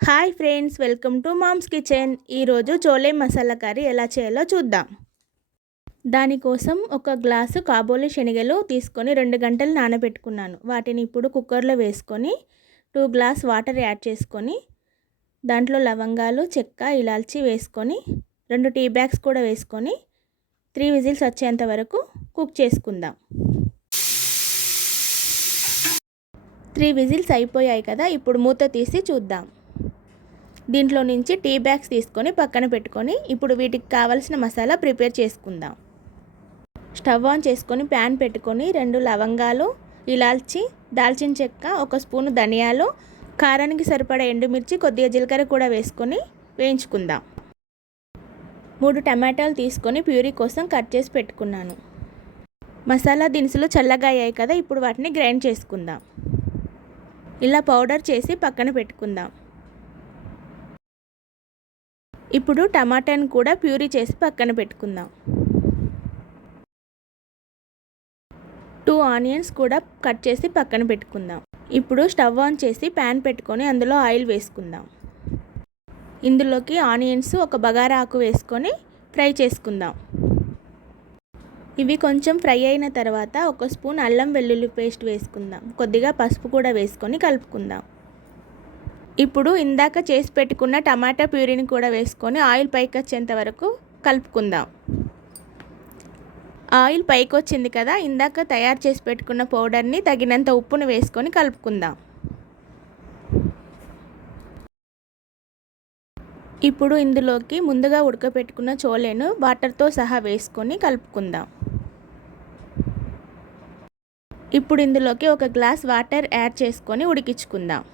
Hi friends, welcome to mom's kitchen. ఈరోజు chole masala curry ఎలా చేయాలో చూద్దాం. దానికోసం ఒక గ్లాసు కాబోలి శనగలు తీసుకొని 2 గంటలు నానబెట్టుకున్నాను. వాటిని ఇప్పుడు కుక్కర్లో వేసుకొని 2 గ్లాస్ వాటర్ యాడ్ చేసుకొని దాంట్లో లవంగాలు, చెక్క, ఇలాచి వేసుకొని 2 టీ బ్యాగ్స్ కూడా వేసుకొని 3 విజిల్స్ వచ్చేంత వరకు కుక్ చేసుకుందాం. 3 విజిల్స్ అయిపోయాయి కదా, ఇప్పుడు మూత తీసి చూద్దాం. దీంట్లో నుంచి టీ బ్యాగ్స్ తీసుకొని పక్కన పెట్టుకొని ఇప్పుడు వీటికి కావాల్సిన మసాలా ప్రిపేర్ చేసుకుందాం. స్టవ్ ఆన్ చేసుకొని ప్యాన్ పెట్టుకొని 2 లవంగాలు, ఇలాచి, దాల్చిన చెక్క, 1 స్పూను ధనియాలు, కారానికి సరిపడా ఎండుమిర్చి, కొద్దిగా జీలకర్ర కూడా వేసుకొని వేయించుకుందాం. 3 టమాటాలు తీసుకొని ప్యూరీ కోసం కట్ చేసి పెట్టుకున్నాను. మసాలా దినుసులు చల్లగా అయ్యాయి కదా, ఇప్పుడు వాటిని గ్రైండ్ చేసుకుందాం. ఇలా పౌడర్ చేసి పక్కన పెట్టుకుందాం. ఇప్పుడు టమాటాను కూడా ప్యూరీ చేసి పక్కన పెట్టుకుందాం. 2 ఆనియన్స్ కూడా కట్ చేసి పక్కన పెట్టుకుందాం. ఇప్పుడు స్టవ్ ఆన్ చేసి ప్యాన్ పెట్టుకొని అందులో ఆయిల్ వేసుకుందాం. ఇందులోకి ఆనియన్స్, 1 బగారా ఆకు వేసుకొని ఫ్రై చేసుకుందాం. ఇవి కొంచెం ఫ్రై అయిన తర్వాత 1 స్పూన్ అల్లం వెల్లుల్లి పేస్ట్ వేసుకుందాం. కొద్దిగా పసుపు కూడా వేసుకొని కలుపుకుందాం. ఇప్పుడు ఇందాక చేసి పెట్టుకున్న టమాటా ప్యూరీని కూడా వేసుకొని ఆయిల్ పైకి వచ్చేంత వరకు కలుపుకుందాం. ఆయిల్ పైకి వచ్చింది కదా, ఇందాక తయారు చేసి పెట్టుకున్న పౌడర్ని తగినంత ఉప్పును వేసుకొని కలుపుకుందాం. ఇప్పుడు ఇందులోకి ముందుగా ఉడకపెట్టుకున్న చోలేను వాటర్తో సహా వేసుకొని కలుపుకుందాం. ఇప్పుడు ఇందులోకి 1 గ్లాస్ వాటర్ యాడ్ చేసుకొని ఉడికించుకుందాం.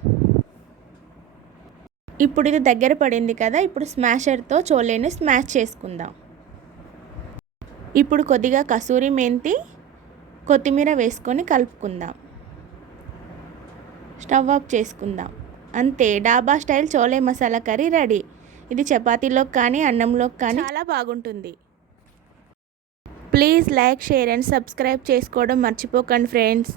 ఇప్పుడు ఇది దగ్గర పడింది కదా, ఇప్పుడు స్మాషర్తో చోలేని స్మాష్ చేసుకుందాం. ఇప్పుడు కొద్దిగా కసూరి మెంతి, కొత్తిమీర వేసుకొని కలుపుకుందాం. స్టవ్ ఆఫ్ చేసుకుందాం. అంతే, డాబా style chole masala curry ready. ఇది చపాతీలోకి కానీ అన్నంలోకి కానీ చాలా బాగుంటుంది. Please like, share and subscribe చేసుకోవడం మర్చిపోకండి ఫ్రెండ్స్.